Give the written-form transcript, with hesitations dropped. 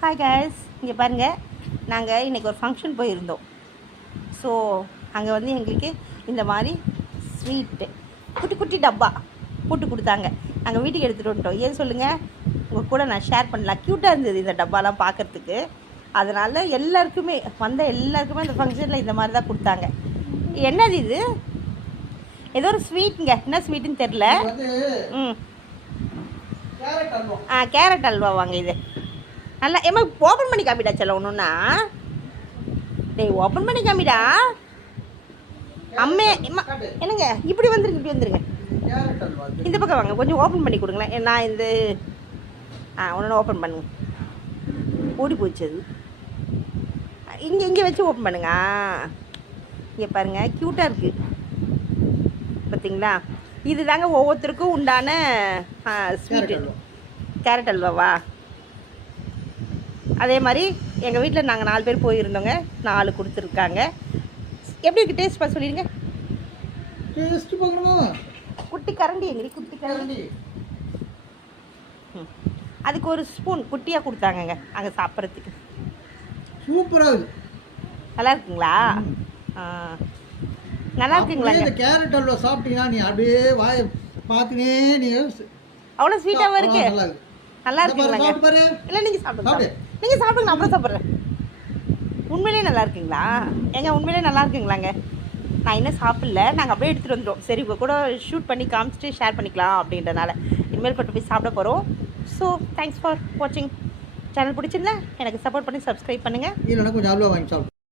Hi guys, இங்கே பாருங்கள். நாங்கள் இன்றைக்கி ஒரு ஃபங்க்ஷன் போயிருந்தோம். ஸோ அங்கே வந்து எங்களுக்கு இந்த மாதிரி ஸ்வீட்டு குட்டி குட்டி டப்பா போட்டு கொடுத்தாங்க. நாங்கள் வீட்டுக்கு எடுத்துகிட்டு வந்துட்டோம். ஏன் சொல்லுங்கள், உங்கள் கூட நான் ஷேர் பண்ணலாம். க்யூட்டாக இருந்தது இந்த டப்பாலாம் பார்க்குறதுக்கு. அதனால் எல்லாருக்குமே அந்த ஃபங்க்ஷனில் இந்த மாதிரி தான் கொடுத்தாங்க. என்னது இது? ஏதோ ஒரு ஸ்வீட்டுங்க, என்ன ஸ்வீட்டுன்னு தெரில. கேரட் அல்வா வாங்க. இது நல்லா ஏமா ஓப்பன் பண்ணி காமிடா. செல்ல ஒன்றுன்னா டேய் ஓப்பன் பண்ணி காமிடா. அம்மே என்னங்க இப்படி வந்துருங்க. இந்த பக்கம் வாங்க, கொஞ்சம் ஓப்பன் பண்ணி கொடுங்களேன். நான் இந்த ஒன்று ஓப்பன் பண்ணுங்க. ஓடி போச்சு அது. இங்கே வச்சு ஓப்பன் பண்ணுங்க. இங்கே பாருங்கள், க்யூட்டாக இருக்குது பார்த்தீங்களா? இது தாங்க ஒவ்வொருத்தருக்கும் உண்டான ஸ்வீட்டு. கேரட் அல்வாவா? அதே மாதிரி எங்கள் வீட்டில் நாங்கள் 4 பேர் போயிருந்தோங்க. 4 கொடுத்துருக்காங்க. எப்படி இருக்குது டேஸ்ட் பார்த்து சொல்லிடுங்க. டேஸ்ட் பார்க்கணுமா? குட்டி கரண்டி குட்டி கரண்டி. அதுக்கு ஒரு ஸ்பூன் குட்டியாக கொடுத்தாங்கங்க அங்கே சாப்பிட்றதுக்கு. சூப்பராக இருக்குது. நல்லா இருக்குங்களா? நல்லா இருக்குங்களா? இந்த கேரட் அல்வா சாப்பிட்டீங்கன்னா நீ அப்படியே வாயை பார்த்துனே நீங்கள் அவ்வளோ ஸ்வீட்டாகவும் இருக்கு. நல்லா இருக்குங்களா? சாப்பிட்டு இல்லை நீங்கள் சாப்பிடுங்க. நீங்கள் சாப்பிடுங்க, அப்புறம் சாப்பிட்றேன். உண்மையிலே நல்லா இருக்குங்களா? உண்மையிலே நல்லா இருக்குங்களாங்க? நான் இன்னும் சாப்பிடல. நாங்கள் அப்படியே எடுத்துகிட்டு வந்துட்டோம். சரி, உங்கள் கூட ஷூட் பண்ணி காமிச்சிட்டு ஷேர் பண்ணிக்கலாம் அப்படின்றனால இனிமேல் பட்டு போய் சாப்பிட போகிறோம். ஸோ தேங்க்ஸ் ஃபார் வாட்சிங். சேனல் பிடிச்சிருந்தா எனக்கு சப்போர்ட் பண்ணி சப்ஸ்கிரைப் பண்ணுங்கள். இல்லைன்னா கொஞ்சம் அல்வா வாங்கி சாப்பிடு.